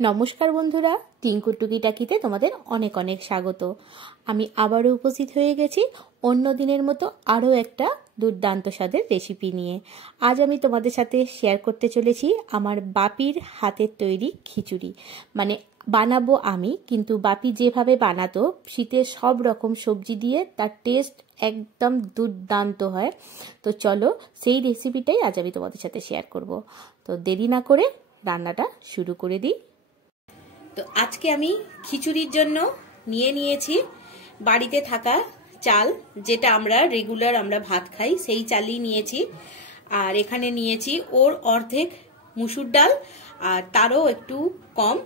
নমস্কার বন্ধুরা, টিঙ্কুর টুকিটাকিতে তোমাদের অনেক অনেক স্বাগত। আমি আবারও উপস্থিত হয়ে গেছি অন্য দিনের মতো আরও একটা দুর্দান্ত স্বাদের রেসিপি নিয়ে। আজ আমি তোমাদের সাথে শেয়ার করতে চলেছি আমার বাপির হাতের তৈরি খিচুড়ি। মানে বানাবো আমি, কিন্তু বাপি যেভাবে বানাতো শীতের সব রকম সবজি দিয়ে, তার টেস্ট একদম দুর্দান্ত হয়। তো চলো সেই রেসিপিটাই আজ আমি তোমাদের সাথে শেয়ার করব। তো দেরি না করে রান্নাটা শুরু করে দিই। তো আজকে আমি খিচুড়ির জন্য নিয়েছি বাড়িতে থাকা চাল, যেটা আমরা রেগুলার ভাত খাই, সেই চালই নিয়েছি। আর এখানে নিয়েছি ওর অর্ধেক মুসুর ডাল, আর তারও একটু কম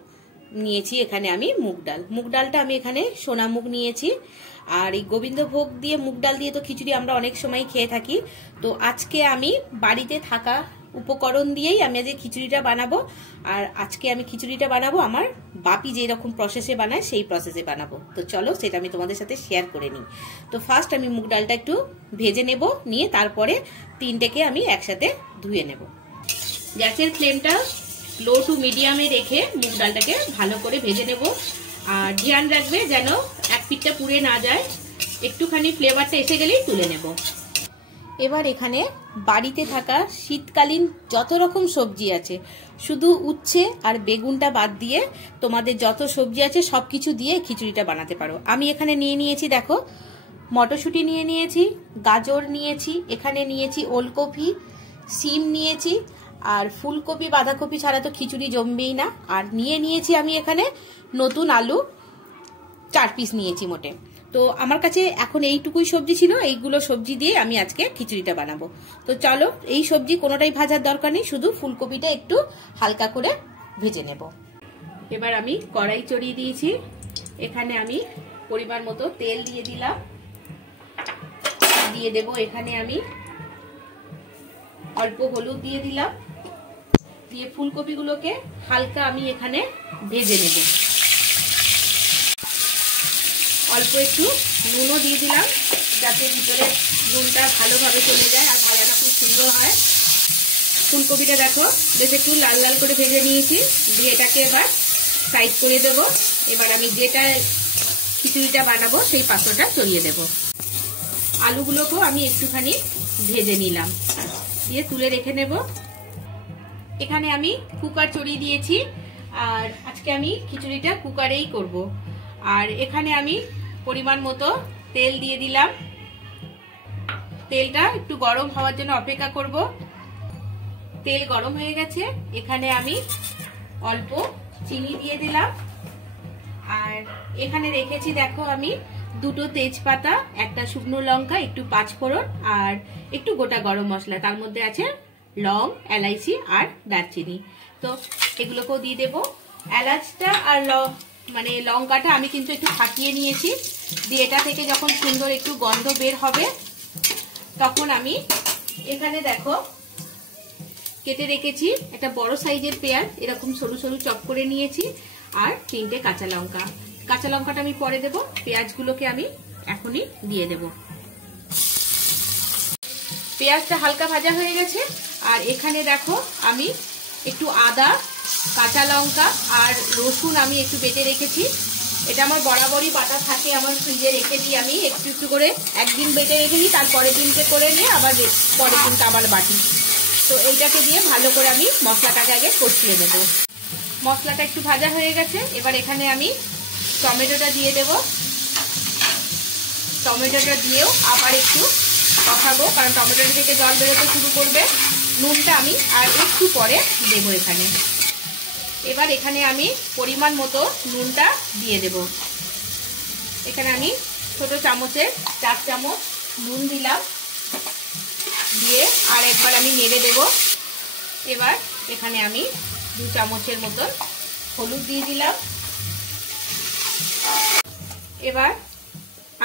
নিয়েছি এখানে আমি মুগ ডালটা আমি এখানে সোনা মুগ নিয়েছি। আর এই গোবিন্দভোগ দিয়ে মুগ ডাল দিয়ে তো খিচুড়ি আমরা অনেক সময় খেয়ে থাকি। তো আজকে আমি বাড়িতে থাকা উপকরণ দিয়েই আমি আজকে খিচুড়িটা বানাবো। আর আজকে আমি খিচুড়িটা বানাবো আমার বাপি যেরকম প্রসেসে বানায় সেই প্রসেসে বানাবো। তো চলো সেটা আমি তোমাদের সাথে শেয়ার করে নিই। তো ফার্স্ট আমি মুগ ডালটা একটু ভেজে নেব, নিয়ে তারপরে তিনটেকে আমি একসাথে ধুয়ে নেব। গ্যাসের ফ্লেমটা লো টু মিডিয়ামে রেখে মুগ ডালটাকে ভালো করে ভেজে নেব। আর ধ্যান রাখবে যেন এক পিঠটা পুড়ে না যায়, একটুখানি ফ্লেভারটা এসে গেলেই তুলে নেব। এবার এখানে বাড়িতে থাকা শীতকালীন যত রকম সবজি আছে, শুধু উচ্ছে আর বেগুনটা বাদ দিয়ে তোমাদের যত সবজি আছে সবকিছু দিয়ে খিচুড়িটা বানাতে পারো। আমি এখানে নিয়েছি দেখো, মটরশুঁটি নিয়েছি, গাজর নিয়েছি, এখানে নিয়েছি ওলকপি, সিম নিয়েছি, আর ফুলকপি বাঁধাকপি ছাড়া তো খিচুড়ি জমবেই না। আর নিয়েছি আমি এখানে নতুন আলু 4 পিস নিয়েছি মোটে। তো আমার কাছে এখন এইটুকুই সবজি ছিল, এইগুলো সবজি দিয়ে আমি আজকে খিচুড়িটা বানাবো। তো চলো, এই সবজি কোনোটাই ভাজার দরকার নেই, শুধু ফুলকপিটা একটু হালকা করে ভেজে নেব। এবার আমি কড়াই চড়িয়ে দিয়েছি, এখানে আমি পরিমাণ মতো তেল দিয়ে দিলাম, দিয়ে দেব এখানে আমি অল্প হলুদ দিয়ে দিলাম, দিয়ে ফুলকপিগুলোকে হালকা আমি এখানে ভেজে নেব। অল্প একটু নুনও দিয়ে দিলাম, যাতে ভিতরে নুনটা ভালোভাবে চলে যায় আর ভাজাটা খুব সুন্দর হয়। ফুলকপিটা দেখো বেশ একটু লাল লাল করে ভেজে নিয়েছি, দিয়ে এটাকে এবার সাইড করে দেব। এবার আমি যেটা খিচুড়িটা বানাবো সেই পাত্রটা চড়িয়ে দেব। আলুগুলোকেও আমি একটুখানি ভেজে নিলাম, দিয়ে তুলে রেখে নেব। এখানে আমি কুকার চড়িয়ে দিয়েছি, আর আজকে আমি খিচুড়িটা কুকারেই করব। আর এখানে আমি পরিমাণ মতো তেল দিয়ে দিলাম, তেলটা একটু গরম হওয়ার জন্য অপেক্ষা করব। তেল গরম হয়ে গেছে, এখানে আমি অল্প চিনি দিয়ে দিলাম। আর এখানে রেখেছি দেখো আমি 2টো তেজপাতা, একটা শুকনো লঙ্কা, একটু পাঁচফোড়ন আর একটু গোটা গরম মশলা, তার মধ্যে আছে লং, এলাইচি আর দারচিনি। তো এগুলোকেও দিয়ে দেবো। এলাচটা আর লঙ্কাটা আমি কিন্তু একটু ফাটিয়ে নিয়েছি, দিয়ে এটা থেকে যখন সুন্দর একটু গন্ধ বের হবে তখন আমি এখানে দেখো কেটে রেখেছি একটা বড় সাইজের পেঁয়াজ, এরকম সরু সরু চপ করে নিয়েছি, আর 3টে কাঁচা লঙ্কা। কাঁচা লঙ্কাটা আমি পরে দেব, পেঁয়াজগুলোকে আমি এখনই দিয়ে দেব। পেঁয়াজটা হালকা ভাজা হয়ে গেছে, আর এখানে দেখো আমি একটু আদা, কাঁচা লঙ্কা আর রসুন আমি একটু বেটে রেখেছি। এটা আমার বরাবরই বাটা থাকে, আমার ফ্রিজে রেখে দিই আমি একটু একটু করে, একদিন বেটে রেখে দিই, তারপরের দিনকে করে নিয়ে আবার পরের দিনটা আবার বাটি। তো এইটাকে দিয়ে ভালো করে আমি মশলাটাকে আগে কষিয়ে নেব। মশলাটা একটু ভাজা হয়ে গেছে, এবার এখানে আমি টমেটোটা দিয়ে দেব। টমেটোটা দিয়েও আবার একটু কষাবো, কারণ টমেটোটা থেকে জল বেরোতে শুরু করবে। নুনটা আমি আর একটু পরে দেবো এখানে। এবার এখানে আমি পরিমাণ মতো নুনটা দিয়ে দেব। এখানে আমি ছোট চামচের 4 চামচ নুন দিলাম, দিয়ে আর একবার আমি নেড়ে দেব। এবার এখানে আমি 2 চামচের মতন হলুদ দিয়ে দিলাম। এবার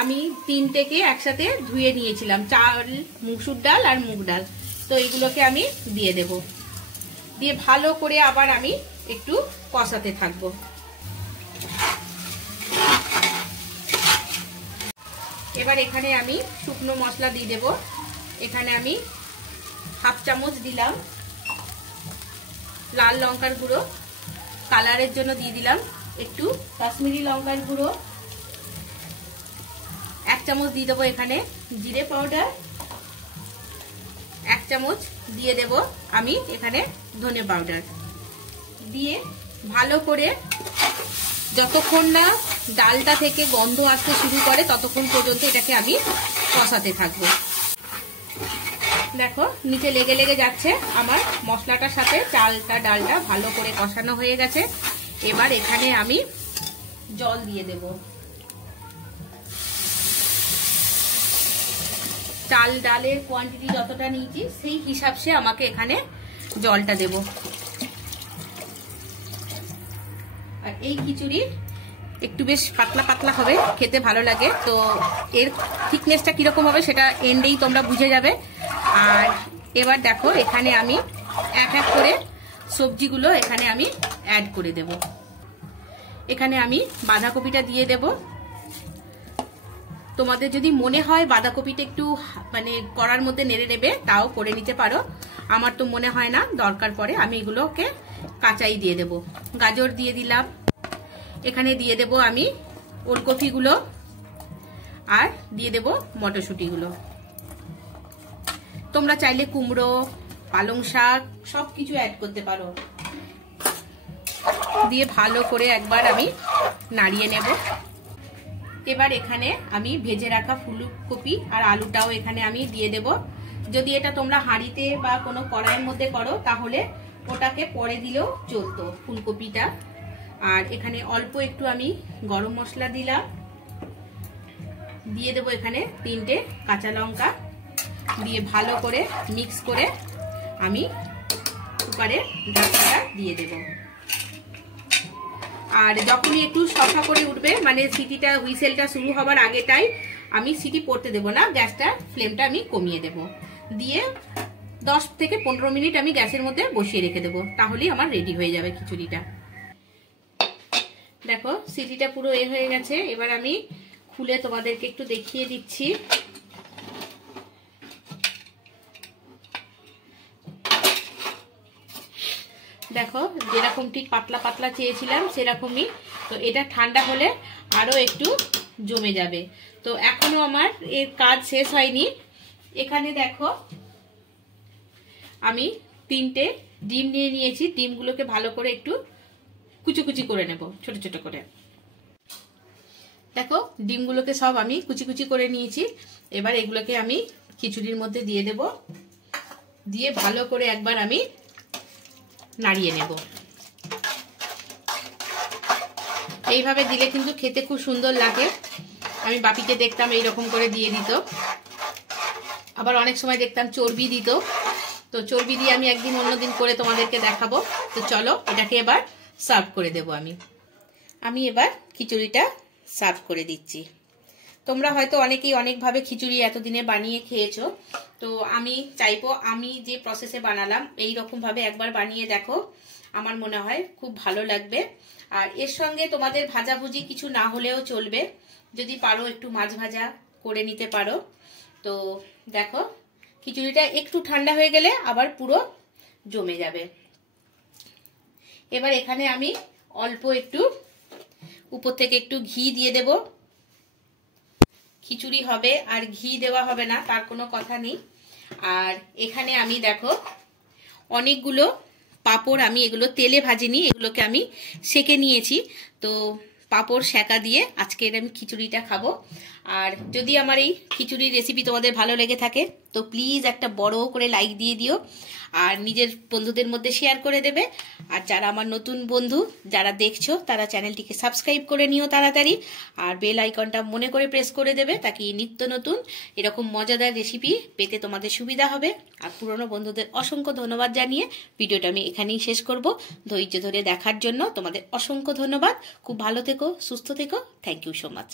আমি 3টেকে একসাথে ধুয়ে নিয়েছিলাম, চাল, মুসুর ডাল আর মুগ ডাল, তো এগুলোকে আমি দিয়ে দেব। দিয়ে ভালো করে আবার আমি একটু কষাতে থাকবো। এবার এখানে আমি শুকনো মশলা দিয়ে দেব। এখানে আমি 1/2 চামচ দিলাম লাল লঙ্কার গুঁড়ো, কালারের জন্য দিয়ে দিলাম একটু কাশ্মীরি লঙ্কার গুঁড়ো, 1 চামচ দিয়ে দেবো এখানে জিরে পাউডার, 1 চামচ দিয়ে দেব আমি এখানে ধনে পাউডার দিয়ে ভালো করে যতক্ষণ না ডালটা থেকে গন্ধ আসতে শুরু করে ততক্ষণ পর্যন্ত এটাকে আমি কষাতে থাকবো। দেখো নিচে লেগে লেগে যাচ্ছে, আমার মশলাটার সাথে চালটা ডালটা ভালো করে কষানো হয়ে গেছে। এবার এখানে আমি জল দিয়ে দেব। চাল ডালের কোয়ান্টিটি যতটা নিয়েছি সেই হিসাবে আমাকে এখানে জলটা দেব। আর এই খিচুড়ি একটু বেশ পাতলা পাতলা হবে, খেতে ভালো লাগে। তো এর থিকনেসটা কিরকম হবে সেটা এন্ডেই তোমরা বুঝে যাবে। আর এবার দেখো এখানে আমি এক এক করে সবজিগুলো এখানে আমি অ্যাড করে দেব। এখানে আমি বাঁধাকপিটা দিয়ে দেব। তোমাদের যদি মনে হয় বাঁধাকপিটা একটু মানে কড়ার মধ্যে নেড়ে নেবে তাও করে নিতে পারো, আমার তো মনে হয় না দরকার পড়ে, আমি এগুলোকে কাঁচাই দিয়ে দেব। গাজর দিয়ে দিলাম, এখানে দিয়ে দেব আমি ওলকপিগুলো, আর দিয়ে দেব মটরশুঁটিগুলো। তোমরা চাইলে কুমড়ো, পালং শাক সবকিছু অ্যাড করতে পারো। দিয়ে ভালো করে একবার আমি নাড়িয়ে নেব। এবার এখানে আমি ভেজে রাখা ফুলকপি আর আলুটাও এখানে আমি দিয়ে দেব। যদি এটা তোমরা হাঁড়িতে বা কোনো কড়াইয়ের মধ্যে করো তাহলে ওটাকে পরে দিলেও চলতো ফুলকপিটা। আর এখানে অল্প একটু আমি গরম মশলা দিলাম, দিয়ে দেবো এখানে 3টে কাঁচা লঙ্কা, দিয়ে ভালো করে মিক্স করে আমি কুকারে ঢাকনাটা দিয়ে দেব। আর যখনই একটু শশা করে উঠবে মানে সিটিটা হুইসেলটা শুরু হবার আগেটাই আমি সিটি পড়তে দেব না, গ্যাসটা ফ্লেমটা আমি কমিয়ে দেব। দিয়ে 10 থেকে 15 মিনিট আমি গ্যাসের মধ্যে বসিয়ে রেখে দেবো, তাহলেই আমার রেডি হয়ে যাবে খিচুড়িটা। দেখো সিটিটা পুরো হয়ে গেছে। এবার আমি খুলে তোমাদেরকে একটু দেখিয়ে দিচ্ছি। দেখো যেরকম ঠিক পাতলা পাতলা চেয়েছিলাম সেরকমই। তো এটা ঠান্ডা হলে আরো একটু জমে যাবে। তো এখনো আমার এর কাজ শেষ হয়নি। এখানে দেখো আমি 3টে ডিম নিয়ে নিয়েছি, ডিমগুলোকে ভালো করে একটু কুচি কুচি করে নেব, ছোট ছোট করে। দেখো ডিমগুলোকে সব আমি কুচি কুচি করে নিয়েছি। এবার এগুলোকে আমি খিচুড়ির মধ্যে দিয়ে দেব, দিয়ে ভালো করে একবার আমি নাড়িয়ে নেব। এইভাবে দিলে কিন্তু খেতে খুব সুন্দর লাগে। আমি বাপিকে দেখতাম এইরকম করে দিয়ে দিত, আবার অনেক সময় দেখতাম চর্বি দিত। তো চর্বি দিয়ে আমি একদিন অন্যদিন করে তোমাদেরকে দেখাবো। তো চলো এটাকে এবার সার্ভ করে দেব। আমি এবার খিচুড়িটা সার্ভ করে দিচ্ছি। তোমরা হয়তো অনেকেই অনেকভাবে খিচুড়ি এতদিনে বানিয়ে খেয়েছো। তো আমি চাইবো আমি যে প্রসেসে বানালাম এই রকম ভাবে একবার বানিয়ে দেখো, আমার মনে হয় খুব ভালো লাগবে। আর এর সঙ্গে তোমাদের ভাজাভুজি কিছু না হলেও চলবে, যদি পারো একটু মাছ ভাজা করে নিতে পারো। তো দেখো খিচুড়িটা একটু ঠান্ডা হয়ে গেলে আবার পুরো জমে যাবে। এবার এখানে আমি অল্প একটু উপর থেকে একটু ঘি দিয়ে দেব। খিচুড়ি হবে আর ঘি দেওয়া হবে না তার কোনো কথা নেই। আর এখানে আমি দেখো অনেকগুলো পাঁপড়, আমি এগুলো তেলে ভাজিনি, এগুলোকে আমি সেকে নিয়েছি। তো পাঁপড় সেকা দিয়ে আজকের আমি খিচুড়িটা খাবো। আর যদি আমার এই খিচুড়ির রেসিপি তোমাদের ভালো লেগে থাকে তো প্লিজ একটা বড় করে লাইক দিয়ে দিও, আর নিজের বন্ধুদের মধ্যে শেয়ার করে দেবে। আর যারা আমার নতুন বন্ধু যারা দেখছো তারা চ্যানেলটিকে সাবস্ক্রাইব করে নিও তাড়াতাড়ি, আর বেল আইকনটা মনে করে প্রেস করে দেবে, তাকে নিত্য নতুন এরকম মজাদার রেসিপি পেতে তোমাদের সুবিধা হবে। আর পুরনো বন্ধুদের অসংখ্য ধন্যবাদ জানিয়ে ভিডিওটা আমি এখানেই শেষ করব। ধৈর্য ধরে দেখার জন্য তোমাদের অসংখ্য ধন্যবাদ। খুব ভালো থেকো, সুস্থ থেকো। Thank you so much.